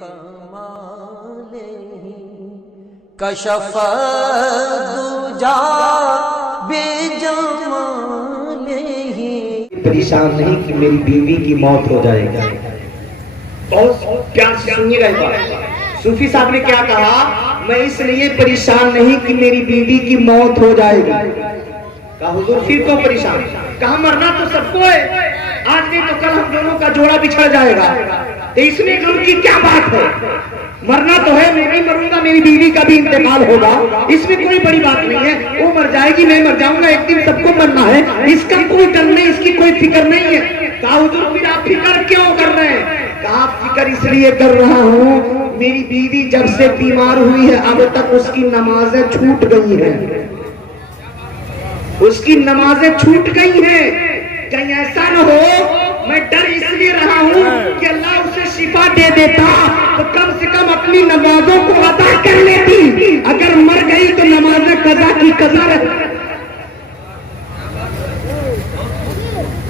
कमाले कशफ दुजा बेजमाले ही। परेशान नहीं कि मेरी बीवी की मौत हो जाएगी। बहुत प्यार से सुनिएगा इस बात। सूफी साहब ने क्या कहा, मैं इसलिए परेशान नहीं कि मेरी बीवी की मौत हो जाएगी। कहा हुजूर फिर क्यों परेशान? कहा मरना तो सबको है, आज नहीं तो कल हम दोनों का जोड़ा बिछड़ जाएगा, तो इसमें गम की क्या बात है? मरना तो है, मैं नहीं मरूंगा, मेरी बीवी का भी इंतकाल होगा, इसमें कोई बड़ी बात नहीं है। वो मर जाएगी, मैं मर जाऊंगा, एक दिन सबको मरना है, इसका कोई डर नहीं, इसकी कोई फिक्र नहीं है। कहा हुजूर फिर आप फिक्र क्यों कर रहे हैं? कहा फिक्र इसलिए कर रहा हूँ, मेरी बीवी जब से बीमार हुई है अब तक उसकी नमाजें छूट गई हैं, उसकी नमाजें छूट गई हैं। कहीं ऐसा न हो, मैं डर इसलिए रहा हूँ कि अल्लाह उसे शिफा दे देता तो कम से कम अपनी नमाजों को अदा कर लेती, अगर मर गई तो नमाजें कज़ा की कज़ा रहती।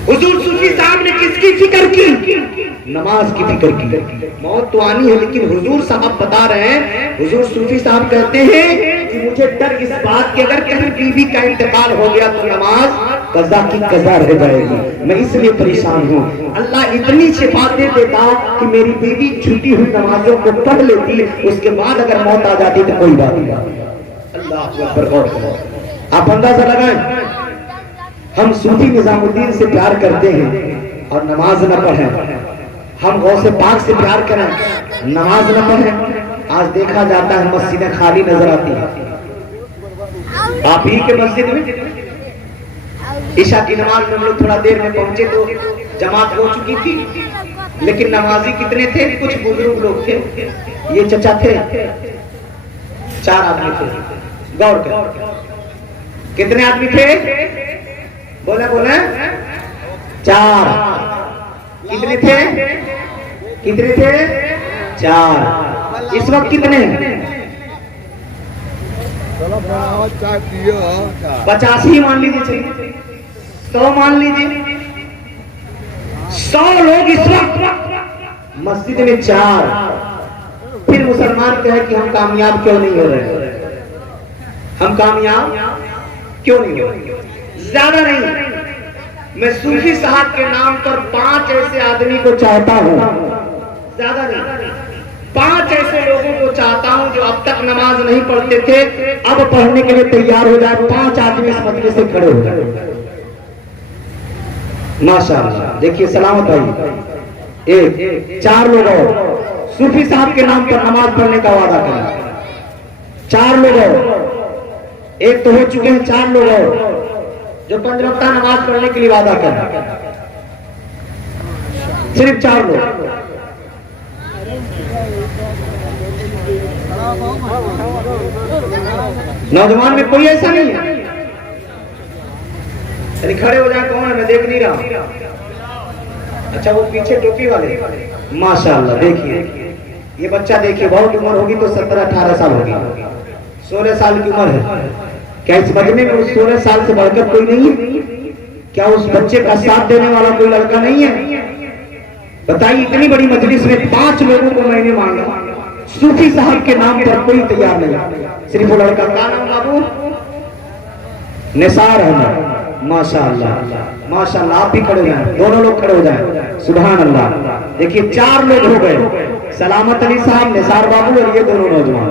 हुजूर सूफी साहब ने किसकी फिक्र की? नमाज की फिक्र की। मौत तो आनी है, लेकिन हुजूर साहब बता रहे हैं, हुजूर सूफी साहब कहते हैं कि मुझे डर इस बात की अगर कहीं बीवी का इंतकाल हो गया तो नमाज कज़ा की कज़ा रह जाएगी, मैं इसलिए परेशान हूँ। अल्लाह इतनी शिफा दे देता कि मेरी बीवी छूटी हुई नमाजों को पढ़ लेती, उसके बाद अगर मौत आ जाती तो कोई बात नहीं। अल्लाह अकबर। आप अंदाजा लगाएं, हम सूफी निजामुद्दीन से प्यार करते हैं और नमाज न पढ़ें, हम गौसे पाक से प्यार करें, नमाज न पढ़ें। आज देखा जाता है मस्जिदें खाली नजर आती हैं। आप ही के मस्जिद में ईशा की नमाज में हम लोग थोड़ा देर में पहुंचे तो जमात हो चुकी थी, लेकिन नमाजी कितने थे? कुछ बुजुर्ग लोग थे, ये चचा थे, 4 आदमी थे। गौर कर, कितने आदमी थे? बोले 4। कितने थे? 4। इस वक्त कितने? 85 मान लीजिए, 100 मान लीजिए, 100 लोग इस वक्त मस्जिद में 4। फिर मुसलमान कहे कि हम कामयाब क्यों नहीं हो रहे? हम कामयाब क्यों नहीं हो रहे? ज्यादा नहीं, मैं सूफी साहब के नाम पर 5 ऐसे आदमी को चाहता हूं, ज्यादा नहीं, 5 ऐसे लोगों को चाहता हूं जो अब तक नमाज नहीं पढ़ते थे, अब पढ़ने के लिए तैयार हो जाए। 5 आदमी इस मजलिस से खड़े हो जाए। माशाअल्लाह, देखिए सलामत भाई, 4 लोग और सूफी साहब के नाम पर नमाज पढ़ने का वादा करें। 4 लोग और, एक तो हो चुके हैं, 4 लोग और जो 5 वक्त नमाज पढ़ने के लिए वादा करें। सिर्फ 4 लोग। नौजवान में कोई ऐसा नहीं है? अरे खड़े हो जाए, कौन है? मैं देख नहीं रहा। अच्छा, वो पीछे टोपी वाले, माशाअल्लाह। देखिए ये बच्चा, देखिए बहुत उम्र होगी तो 17-18 साल होगी, 16 साल की उम्र है। क्या इस मजमे में उस 16 साल से बढ़कर कोई नहीं है? क्या उस बच्चे का साथ देने वाला कोई लड़का नहीं है? बताइए, इतनी बड़ी मजलिस में 5 लोगों को मैंने मांगा, सूफी साहब के नाम पर कोई तैयार नहीं, सिर्फ वो लड़का। क्या नाम बाबू? निसार अहमद। माशाअल्लाह, माशाअल्लाह। आप भी खड़े हो जाएं, दोनों लोग खड़े हो जाएं। सुभान अल्लाह। देखिए 4 लोग हो गए, सलामत अली साहब, निसार बाबू और ये दोनों नौजवान।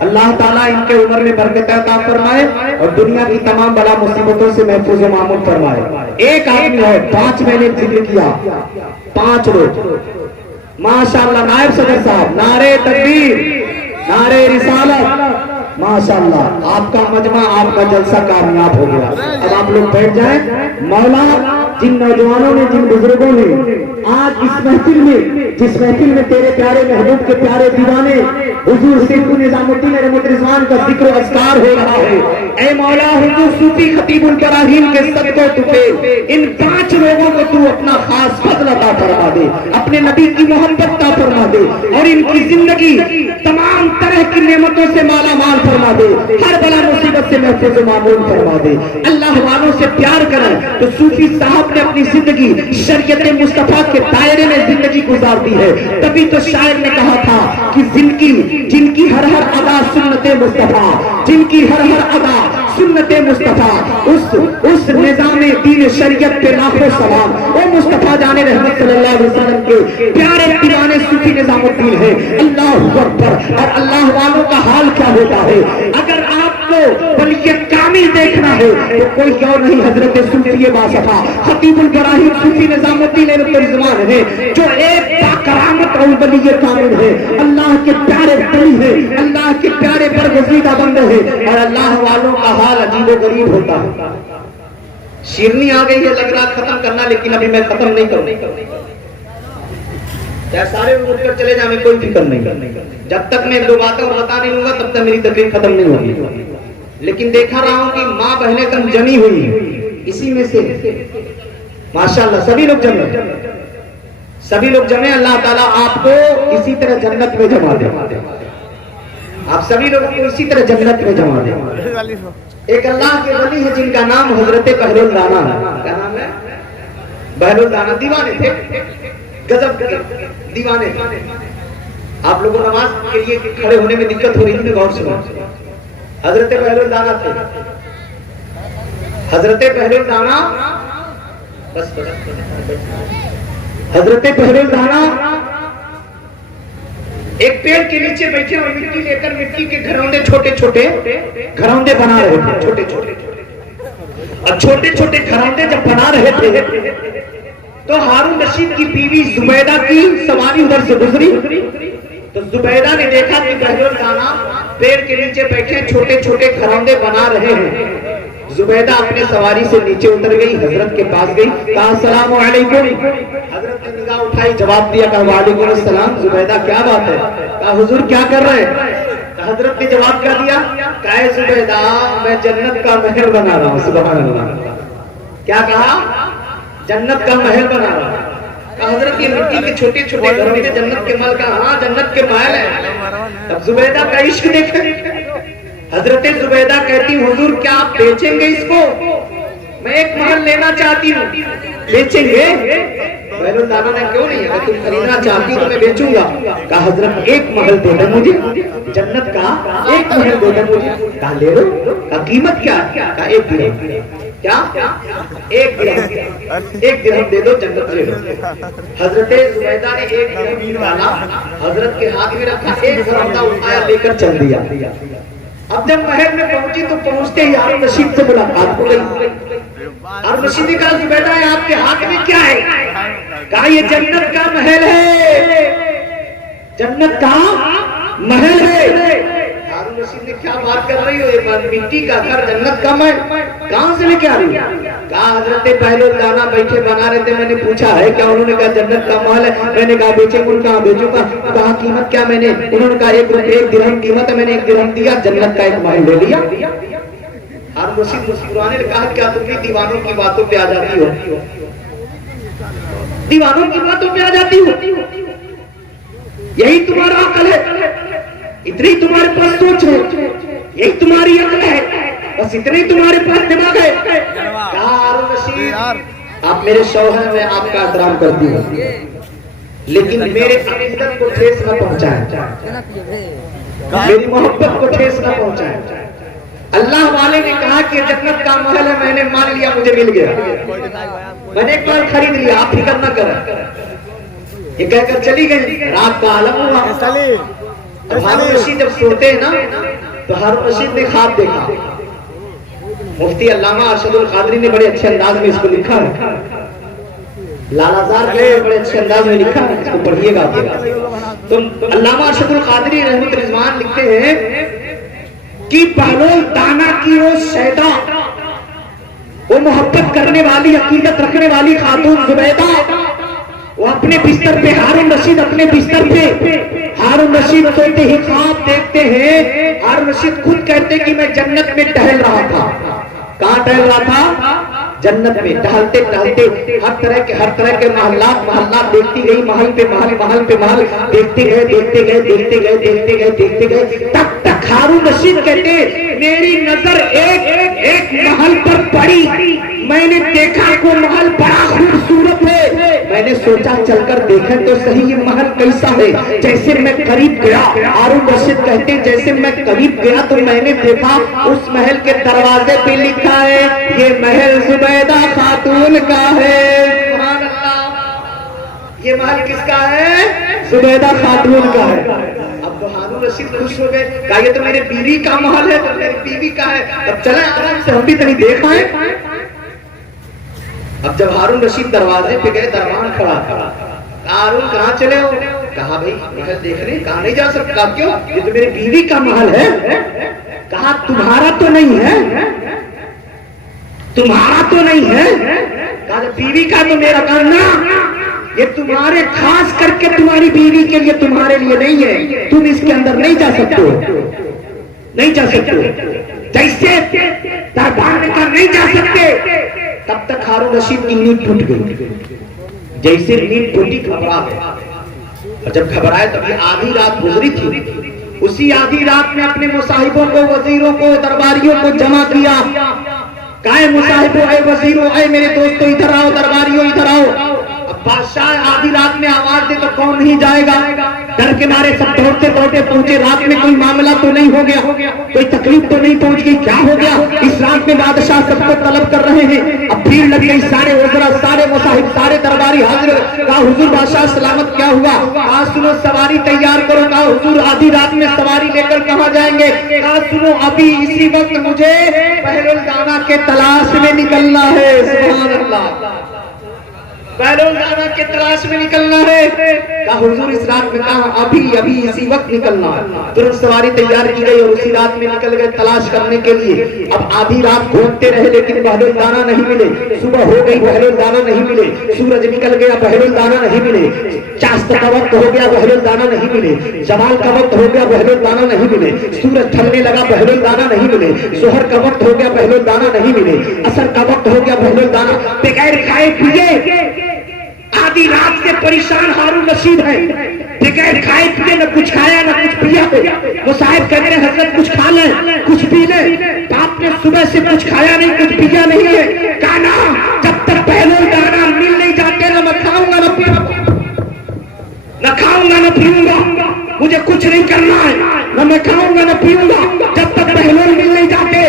अल्लाह ताला इनके उम्र में बरकत अता फरमाए और दुनिया की तमाम बला मुसीबतों से महफूज व मामून फरमाए। एक आदमी है, 5 मैंने जिक्र किया, 5 लोग। माशाअल्लाह। नायब सदर साहब, नारे तकबीर, नारे रिसालत। माशाअल्लाह, आपका मजमा, आपका जलसा कामयाब हो गया। अब आप लोग बैठ जाएं। मौला, जिन नौजवानों ने, जिन बुजुर्गों ने आज इस महफिल में, जिस महफिल में तेरे प्यारे महबूब के प्यारे दीवाने हुजूर सैयद निजामुद्दीन रहमत रिजवान का जिक्र अज़कार हो रहा है, ऐ मौला हुजूर सूफी खतीबुल बराहीन के सदक़े तुझे इन 5 लोगों को तू अपना खास खास फज़ल अता फरमा दे, अपने नबी की मोहब्बत अता फरमा दे और इनकी जिंदगी तमाम तरह की नेमतों से माला माल फरमा दे, हर बला मुसीबत से महफूज मामून फरमा दे। अल्लाह वालों से प्यार करें तो सूफी साहब ने अपनी जिंदगी शरीयत मुस्तफा के दायरे में जिंदगी गुजार दी है। तभी तो शायर ने कहा था कि जिनकी हर हर अदा सुन्नते मुस्तफा, जिनकी हर हर अदा सुन्नते मुस्तफा, उस निजामे दीन शरीयत पे लाखों सलाम। वो मुस्तफा जाने रहमत सल्लल्लाहु अलैहि वसल्लम के प्यारे दीवाने सूफी निजामुद्दीन है। अल्लाह अकबर। और अल्लाह वालों का हाल क्या होता है? अगर आपको वली कामिल देखना है तो कोई और नहीं, हजरत सूफी बासफा खतीबुल बराहीन सूफी निजामुद्दीन रिजवान है, जो एक बाकरामत और वली कामिल है, अल्लाह के प्यारे वली है, अल्लाह के प्यारे बरगुज़ीदा बंदे हैं। और अल्लाह वालों का हाल अजीब गरीब होता है। शिरनी आ गई है, लग रहा खत्म करना, लेकिन अभी मैं खत्म नहीं करूंगा। चाहे सारे उठकर चले जाए, मैं कोई फिक्र नहीं। जब तक मैं दो बातें और बता नहीं लूंगा तब तक मेरी तकलीफ खत्म नहीं होगी। लेकिन देखा रहा हूं कि माँ बहनें कम जमी हुई है, इसी में से माशाअल्लाह सभी लोग जमे। अल्लाह ताला आपको इसी तरह जन्नत में जमा दे। आप सभी लोगों को इसी तरह जन्नत में जमा दे। एक अल्लाह के वली है जिनका नाम हजरत बहलुल दाना है। क्या नाम है? बहलुल दाना। दीवाने थे, गजब के दीवाने। आप लोगों को नमाज के लिए खड़े होने में दिक्कत हो रही थी, गौर से। हजरत बहलुल दाना थे, हजरत बहलुल दाना। बस हजरत बहलुल दाना एक पेड़ के नीचे बैठे और मिट्टी लेकर मिट्टी के घरौंदे, छोटे छोटे घरौंदे बना रहे थे, छोटे छोटे। और छोटे छोटे घरौंदे जब बना रहे थे तो हारून रशीद की बीवी जुबैदा की सवारी उधर से गुजरी। तो जुबैदा ने देखा कि बहलुल दाना पेड़ के नीचे बैठे छोटे छोटे घरौंदे बना रहे हैं। जुबैदा अपने सवारी से नीचे उतर गई, हजरत के पास गई, कहा अस्सलाम वालेकुम। हजरत ने निगाह उठाई, जवाब दिया, कहा वालेकुम अस्सलाम। जुबैदा क्या बात है? कहा हुजूर क्या कर रहे हैं? हजरत ने जवाब क्या दिया? कहा जुबैदा मैं जन्नत का महल बना रहा हूँ। सुभान अल्लाह। क्या कहा? जन्नत का महल बना रहा हूँ। हजरत ये मिट्टी के छोटे छोटे घरों में जन्नत के महल का, हाँ जन्नत के महल है। अब जुबैदा का इश्क देखें। हजरत जुबैदा कहती, हुजूर क्या आप बेचेंगे इसको? मैं एक महल लेना चाहती हूँ। बेचेंगे? बहलुल दाना ने क्यों नहीं, अगर तुम खरीदना चाहती हो तो मैं बेचूंगा। कहा हजरत एक महल दे दो मुझे, जन्नत का एक महल दे दो मुझे। कहा ले लो। कहा कीमत क्या? कहा एक दिरहम। क्या? एक दिरहम दे दो, जन्नत ले लो। हजरत जुबैदा ने एक दिरहम निकाला, हजरत के हाथ में रखा, एक घरौंदा उठाया, लेकर चल दिया। अब जब महल में पहुंची तो पहुंचते ही हारून रशीद से मुलाकात हो गई। हारून रशीद ने कहा जुबैदा आपके हाथ में क्या है? कहा ये जन्नत का महल है, जन्नत का महल है। हारून रशीद ने क्या बात कर रही हो, ये मिट्टी का घर, जन्नत का महल कहां से लेके आ रही है? कहा हजरत बहलुल दाना बैठे बना रहे थे, मैंने पूछा है क्या? उन्होंने कहा जन्नत का महल है। मैंने कहा बेचेंगे? कहा बेचूंगा। कहा कीमत क्या? मैंने उन्होंने कहा एक दिरहम कीमत है। मैंने एक दिरहम दिया, जन्नत का एक महल ले लिया। हारून रशीद मुस्कुराने लगा, क्या तुम भी दीवानों की बातों पे आ जाती हो? दीवानों की बातों पे आ जाती हो? यही तुम्हारा अकल है, इतनी तुम्हारे पास सोच है, यही तुम्हारी अकल है, बस इतने तुम्हारे पास दिमाग है। हारून रशीद आप मेरे शौहर, मैं आपका एहतराम करती हूँ, लेकिन मेरे अकीदत को ठेस न पहुंचाए, मेरी मोहब्बत को ठेस न पहुंचाए। अल्लाह वाले ने कहा कि जन्नत का महल है, मैंने मान लिया, मुझे मिल गया, मैंने एक बार खरीद लिया, आप फिक्र न करें। ये कहकर चली गई। रात का आलम हुआ। हारून रशीद जब सोते हैं ना तो हारून रशीद ने ख्वाब देखा। मुफ्ती अल्लामा अरशदुल कादरी ने बड़े अच्छे अंदाज में इसको लिखा है, लालाजार ने बड़े अच्छे अंदाज में लिखा है, इसको पढ़िएगा। तो अल्लामा अरशदुल कादरी रहमत रिजवान लिखते हैं कि बहलुल दाना की वो शैदा, वो मोहब्बत करने वाली, अकीदत रखने वाली खातून जुबैदा, वो अपने बिस्तर पे, हारून रशीद अपने बिस्तर पे, हारून रशीद सोते ही ख्वाब देखते हैं। हारून रशीद खुद कहते कि मैं जन्नत में टहल रहा था। कहां टहल रहा था? जन्नत में टहलते टहलते हर तरह के महल्लात देखती गई, महल पे महल देखते गए तब तक हारून रशीद कहते मेरी नजर एक महल पर पड़ी। मैंने देखा को महल बड़ा खूबसूरत है। मैंने सोचा चलकर देखें तो सही ये महल कैसा है। जैसे मैं करीब गया, हारून रशीद कहते जैसे मैं करीब गया तो मैंने देखा उस महल के दरवाजे पे लिखा है ये महल जुबैदा खातून का है। सुभान अल्लाह, ये महल किसका है? जुबैदा खातून का है। अब तो हारून रशीद खुश हो गए, कहा ये तो मेरे बीवी का महल है, तो मेरी बीवी का है। अब चले आराम से हम भी तनी देख आए। अब जब हारून रशीद दरवाजे पे गए, दरबान खड़ा था। हारून कहाँ चले हो? कहा भाई महल देखने। कहा नहीं जा सकता। क्यों? ये तो मेरी बीवी का महल है। कहा तुम्हारा तो नहीं है, तुम्हारा तो नहीं है। कहा बीवी का तो मेरा करना, ये तुम्हारे खास करके तुम्हारी बीवी के लिए, तुम्हारे लिए नहीं है। तुम इसके अंदर नहीं जा सकते हो, नहीं जा सकते। जैसे दरबार में कहा नहीं जा सकते, तब तक हारून रशीद की नींद टूट गई। जैसे नींद टूटी घबरा गए। और जब घबराए तभी आधी रात गुजरी थी। उसी आधी रात में अपने मुसाहिबों को, वजीरों को, दरबारियों को जमा किया। काहे मुसाहिबों, आए वजीरों, आए मेरे दोस्तों इधर आओ, दरबारियों इधर आओ। अब बादशाह आधी रात में आवाज दे तो कौन नहीं जाएगा। डर के मारे सब दौड़ते दौड़ते पहुंचे। रात में कोई मामला तो नहीं हो गया, कोई तकलीफ तो नहीं पहुंच गई, क्या हो गया? इस रात में बादशाह सबको तलब कर रहे हैं। अब भीड़ लग गई, सारे वज़रा, सारे मुसाहिब, सारे दरबारी हाजिर। कहा हुजूर बादशाह सलामत, क्या हुआ? कहा सुनो सवारी तैयार करो। कहा हुजूर आधी रात में सवारी लेकर कहाँ जाएंगे? कहा सुनो अभी इसी वक्त मुझे बहरुल दाना के तलाश में निकलना है। सुभान अल्लाह, बहरुल दाना के तलाश में निकलना है। कहा हुजूर इस रात में? कहा अभी इसी वक्त निकलना है। तुरंत सवारी तैयार की गई और उसी रात में निकल गए तलाश करने के लिए। अब आधी रात घूमते रहे लेकिन बहरुल दाना नहीं मिले। सुबह हो गई, बहरुल दाना नहीं मिले। सूरज निकल गया, बहरुल दाना नहीं मिले। चास्त का वक्त हो गया, बहरुल दाना नहीं मिले। जवाल का वक्त हो गया, बहरुल दाना नहीं मिले। सूरज ढलने लगा, बहरुल दाना नहीं मिले। जोहर का वक्त हो गया, बहरुल दाना नहीं मिले। असर का वक्त हो गया, बहरुल दाना। बगैर खाए पिए आधी रात से परेशान हारून रशीद है। बगैर खाए पिए, न कुछ खाया न कुछ पिया। वो साहब कहते हैं हजरत कुछ खा ले, कुछ पी ले। बाप ने सुबह से कुछ खाया नहीं, कुछ पिया नहीं है। कहा ना जब तक बहरुल दाना मिल नहीं जाते न मैं खाऊंगा न पीऊंगा, न खाऊंगा न पीऊंगा। मुझे कुछ नहीं करना है, न मैं खाऊंगा न पीऊंगा जब तक बहरुल मिल नहीं जाते।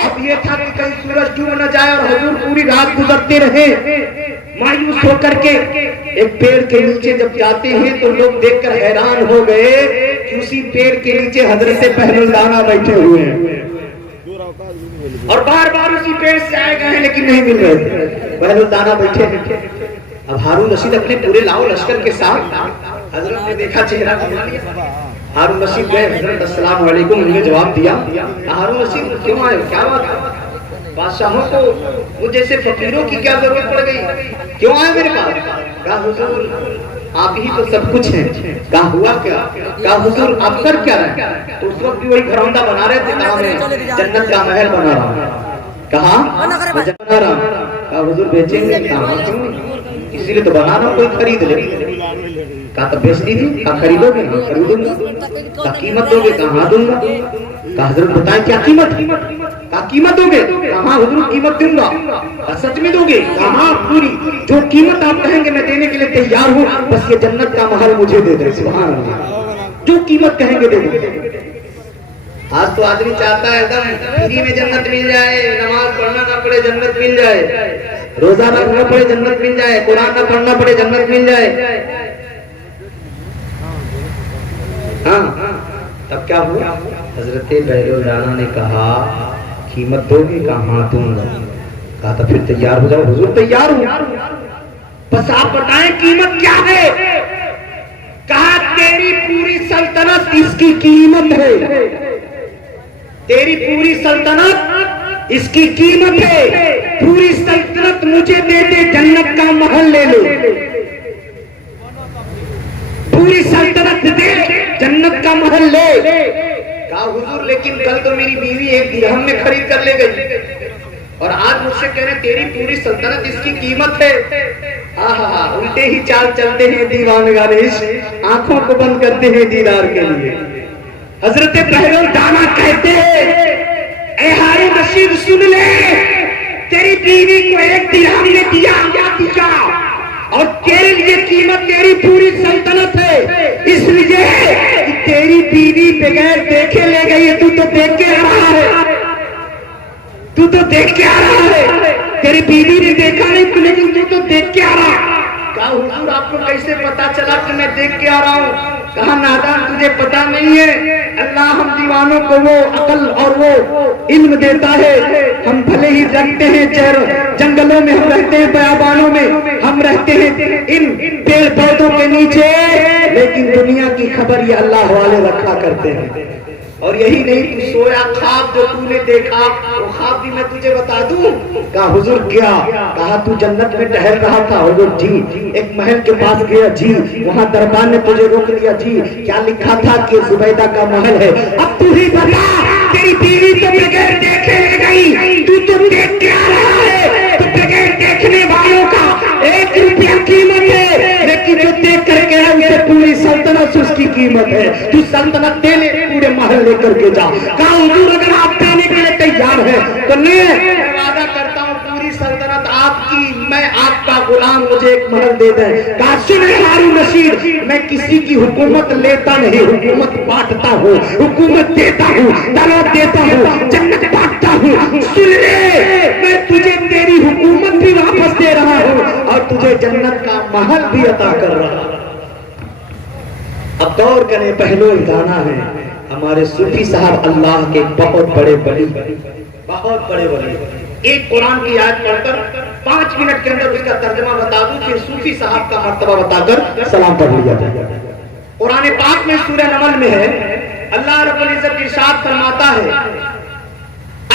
अब ये था कि कहीं सूरज डूब न जाए और हुजूर पूरी रात गुजरते रहे। मायूस होकर के एक पेड़ के नीचे जब जाते हैं तो लोग देखकर हैरान हो गए कि उसी पेड़ के नीचे हजरत बहरुल दाना बैठे हुए हैं और बार बार उसी पेड़ से आए गए हैं लेकिन नहीं मिल रहे थे। बहरुल दाना बैठे हैं। अब हारून रशीद अपने पूरे लाओ लश्कर के साथ, हजरत ने देखा चेहरा घुमा लिया। हारून रशीद गए, हजरत अस्सलाम वालेकुम, उन्होंने जवाब दिया। हारून रशीद क्यों आए, क्या बात? बादशाहों को वो जैसे फकीरों की क्या जरूरत पड़ गई, क्यों आए मेरे पास? कहा हुजूर आप ही तो सब कुछ हैं। कहा हुआ क्या? कहा हुजूर आप कर क्या रहे? तो उस वक्त भी वही घरौंदा बना रहे थे। कहा मैं जन्नत का महल बना रहा हूँ। कहा मैं बना रहा हूँ। कहा हुजूर बेचेंगे? कहा क्यों, इसीलिए तो बना रहा हूँ, कोई खरीद ले। कहा तो बेच दीजिए। कहा खरीदोगे? हाँ खरीदूंगा। कहा कीमत दोगे? कहा हाँ दूंगा। कहा हजरत बताएं क्या कीमत? कहा कीमत दोगे? कहा हुजूर कीमत दूंगा। सच में दोगे? कहा हाँ पूरी, जो कीमत आप कहेंगे मैं देने के लिए तैयार हूँ, बस ये जन्नत का महल मुझे दे दे। सुभान अल्लाह, जो कीमत कहेंगे दे दो। आज तो आदमी चाहता है एकदम फ्री में जन्नत मिल जाए, नमाज पढ़ना ना पड़े जन्नत मिल जाए, रोजा ना रखना पड़े जन्नत मिल जाए, कुरान ना पढ़ना पड़े जन्नत मिल जाए। हाँ तब क्या हुआ? हजरत बहरुल दाना ने कहा कीमत दोगे? कहा हाँ दूंगा। कहा तो फिर तैयार हो जाओ। हुजूर तैयार हूँ, बस आप बताएं कीमत क्या है? कहा तेरी पूरी सल्तनत इसकी कीमत है, तेरी पूरी सल्तनत इसकी कीमत है। पूरी सल्तनत मुझे दे दे, जन्नत का महल ले लो। पूरी सल्तनत दे, जन्नत का महल ले। कहा हुजूर लेकिन कल तो मेरी बीवी एक दिरहम में खरीद कर ले गई। और आज मुझसे कह रहे तेरी पूरी सल्तनत इसकी कीमत है। आहा, उल्टे ही चाल चलते हैं दीवानगाने, आंखों को बंद करते हैं दीदार के लिए। हजरत पहलवान दाना कहते हैं, ऐ हारून रशीद सुन ले, तेरी बीवी को 1 दिरहम ने दिया और तेरे लिए कीमत तेरी पूरी सल्तनत है, इसलिए कि तेरी बीवी बगैर देखे ले गई है। तू तो देख के आ रहा है, तू तो देख के आ रहा है, तेरी बीवी ने देखा नहीं, लेकिन तू तो देख के आ रहा है। कहा हुजूर आपको कैसे पता चला कि मैं देख के आ रहा हूँ? कहा नादान तुझे पता नहीं है, अल्लाह हम दीवानों को वो अकल और वो इल्म देता है। हम भले ही रखते हैं जंगलों में, हम रहते हैं बयाबानों में, हम रहते हैं इन पेड़ पौधों के नीचे, लेकिन दुनिया की खबर ये अल्लाह वाले रखा करते हैं। और यही नहीं, तू सोया ख्वाब जो तूने देखा वो ख्वाब भी मैं तुझे बता दूं। कहा हुजूर क्या? कहा तू जन्नत में टहल रहा था। हुजूर जी, एक महल के पास गया जी, वहाँ दरबार ने तुझे रोक लिया जी। क्या लिखा था कि जुबैदा का महल है। अब तू ही बता, तेरी बीवी तो बगैर देखे ले गई, तू तो देख के आ रहा है। तो बगैर देखने वालों का 1 रुपया कीमत है, लेकिन जो देख करके है उसे पूरी सल्तनत उसकी कीमत है। तू सल्तनत दे ले, पूरे महल लेकर के जा। कहा हुजूर अगर आप देने के लिए तैयार है तो ले, मैं वादा करता हूँ पूरी सल्तनत आपकी, मैं आपका गुलाम, मुझे एक महल दे दे। कहा सुन हारून रशीद, मैं किसी की हुकूमत लेता नहीं, हुकूमत बांटता हूँ, हुकूमत देता हूँ, दौलत देता हूँ, जन्नत बांटता हूँ। सुन ले, मैं तुझे तेरी हुकूमत भी वापस दे रहा हूँ और तुझे जन्नत का महल भी अता कर रहा हूँ। अब गौर करें, पहलो दाना है हमारे सूफी साहब अल्लाह के बहुत बड़े वली, बहुत बड़े वली। एक कुरान की आयत पढ़कर 5 मिनट के अंदर उसका तर्जुमा बता दूं, फिर सूफी साहब का मर्तबा बताकर सलाम पढ़ लिया जाए। कुरान पाक में सूरह नमल में है, अल्लाह रब्बुल इज्जत इरशाद फरमाता है,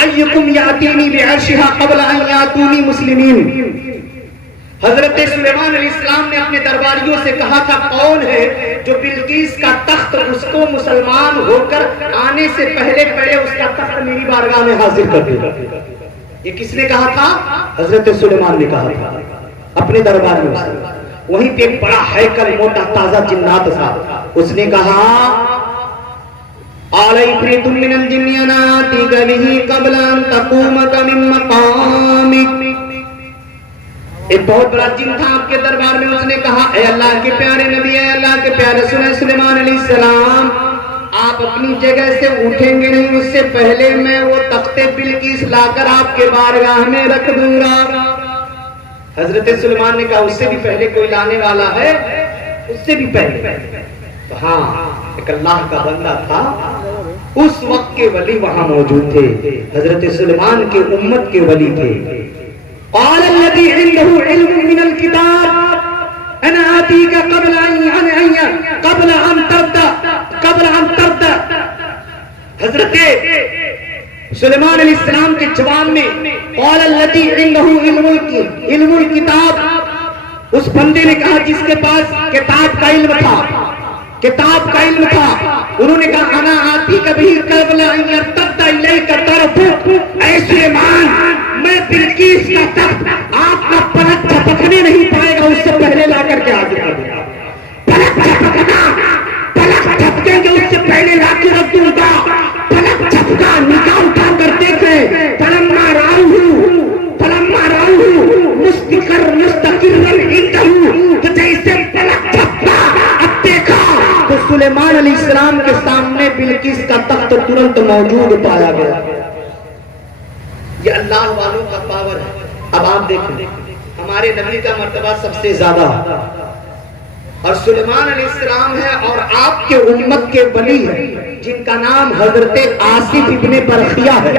अय्युकुम यातीनी बिअर्शिहा क़ब्ल अन यातूनी मुस्लिमीन। हजरत सुलेमान अलैहिस्सलाम ने अपने दरबारियों से कहा था, कौन है जो बिल्किस का तख्त उसको मुसलमान होकर आने से पहले पहले उसका तख्त मेरी बारगाह में हाजिर कर दे। ये किसने कहा था? हजरत सुलेमान ने कहा था अपने दरबार में। वहीं पे एक बड़ा हैकल मोटा ताजा जिन्नात था, उसने कहा आलैकुम मिनल जिन्नि अनाती गलिही क़ब्ल अन तक़ूमक मिन मक़ामिक। एक बहुत बड़ा जिन था आपके दरबार में, उसने कहा, ए अल्लाह के प्यारे नबी, ए अल्लाह के प्यारे सुलेमान अलैहिस्सलाम, आप अपनी जगह से उठेंगे नहीं, उससे पहले मैं वो तख्ते बिल्किस लाकर आपके बारगाह में रख दूंगा। हजरत सुलेमान ने कहा, उससे भी पहले कोई लाने वाला है? उससे भी पहले? तो हाँ, एक अल्लाह का बंदा था, उस वक्त के वली वहां मौजूद थे, हजरत सुलेमान के उम्मत के वली थे। क़ालल्लज़ी इंदहु इल्मुम मिनल किताब अना आतीका क़ब्ल अन तब्दा। हजरत सुलेमान अलैहिस्सलाम के जवाब में क़ालल्लज़ी इंदहु इल्मुल किताब, उस बंदे ने कहा जिसके पास किताब का इल्म था, किताब का इल्म था, उन्होंने कहा अना आती कभी क़ब्ल अन यर्तद्दा इलैका तरफुक। ऐ सुलेमान, मैं बिल्किस का तख्त आपका पलक झपकने नहीं पाएगा, उससे पहले लाकर के हाजिर कर दूंगा। पलक झपकना, पलक झपकेंगे उससे पहले लाकर रख दूंगा। पलक झपका, निगाह उठा कर देखे, फलम्मा राहू मुस्तकिर्रन इंदहू, तो जैसे पलक झपका, अब देखा तो सुलेमान अलैहिस्सलाम के सामने बिल्किस का तख्त तुरंत मौजूद पाया गया। ये अल्लाह वालों का पावर है। अब आप देखें, हमारे नबी का मर्तबा सबसे ज्यादा और सुलेमान अलैहिस्सलाम है, और आपके उम्मत के वली है जिनका नाम हजरत आसिफ इब्ने बरखिया है,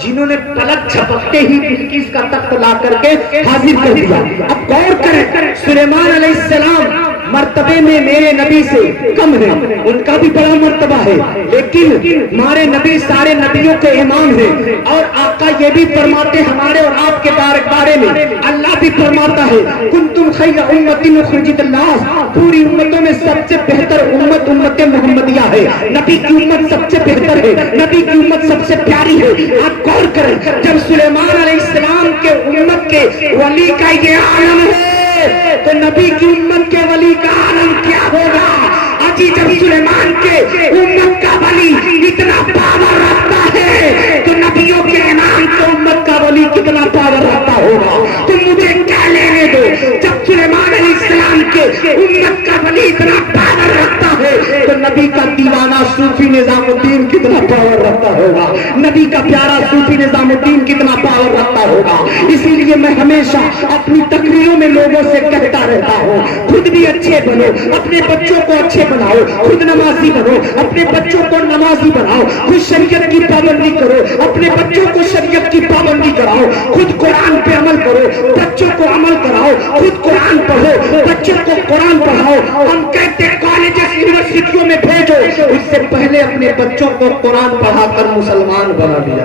जिन्होंने पलक झपकते ही बिल्किस का तख्त ला करके हाजिर कर दिया। अब गौर करें, सुलेमान अलैहिस्सलाम मर्तबे में मेरे नबी से कम है, उनका भी बड़ा मर्तबा है, लेकिन हमारे नबी सारे नबियों के इमाम हैं। और आका ये भी फरमाते हमारे और आपके बारे में, अल्लाह भी फरमाता है कुंतुम खैर उम्मतिन उखरिजत लिन्नास, पूरी उम्मतों में सबसे बेहतर उम्मत उम्मत मुहम्मदिया है। नबी की उम्मत सबसे बेहतर है, नबी की उम्मत सबसे प्यारी है। आप गौर करें, जब सुलेमान अलैहिस्सलाम के उम्मत के वली का ये आलम है तो नबी की उम्मत के वली का आलम क्या होगा। अजी जब सुलेमान के उम्मत का वली इतना पावर रखता है तो नबियों के इमाम की उम्मत का वली कितना पावर रखता होगा। तो मुझे क्या लेने दो, जब सुलेमान अलैहिस्सलाम के उम्मत का वली इतना पावर रखता है तो नबी का दीवाना सूफी निजामुद्दीन कितना पावर रखता होगा, नबी का प्यारा सूफी निजामुद्दीन कितना पावर रखता होगा। इसीलिए मैं हमेशा अपनी तकरीरों में लोगों से कहता रहता हूँ, खुद भी अच्छे बनो, अपने बच्चों को अच्छे बनाओ, खुद नमाजी बनो, अपने बच्चों को नमाजी बनाओ, खुद शरीयत की पाबंदी करो, अपने बच्चों को शरीयत की पाबंदी कराओ, खुद कुरान पे अमल करो, बच्चों को अमल कराओ, खुद कुरान पढ़ो, बच्चों को कुरान पढ़ाओ। हम कहते कॉलेजेस यूनिवर्सिटियों में भेजो, उससे पहले अपने बच्चों को कुरान पढ़ाकर मुसलमान बना दिया।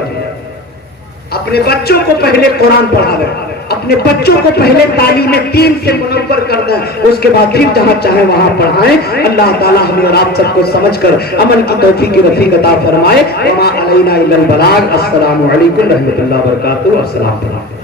अपने बच्चों को पहले कुरान पढ़ा दे, अपने बच्चों को पहले तालीम दीन से मुनव्वर कर दे, उसके बाद फिर जहां चाहे वहां पढ़ाएं। अल्लाह ताला हमें और आप सबको समझकर अमन की तौफीक रफीक अता फरमाए। वमा अलैना इल्लल बलाग। अस्सलामु अलैकुम रहमतुल्लाहि व बरकातहू। अस्सलाम।